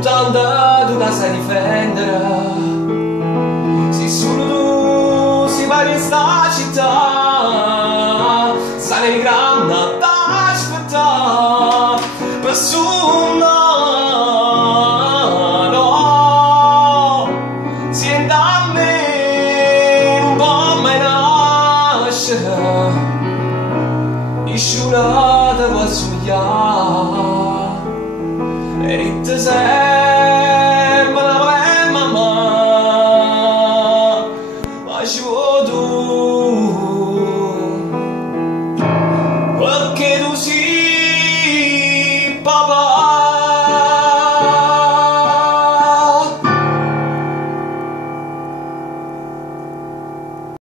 tanto tu ti sai difendere, se solo tu si va in sta città, sarai grande ad aspettare per suonare. No, senti a me non può mai nascere, i sciurati può sbagliare e te sei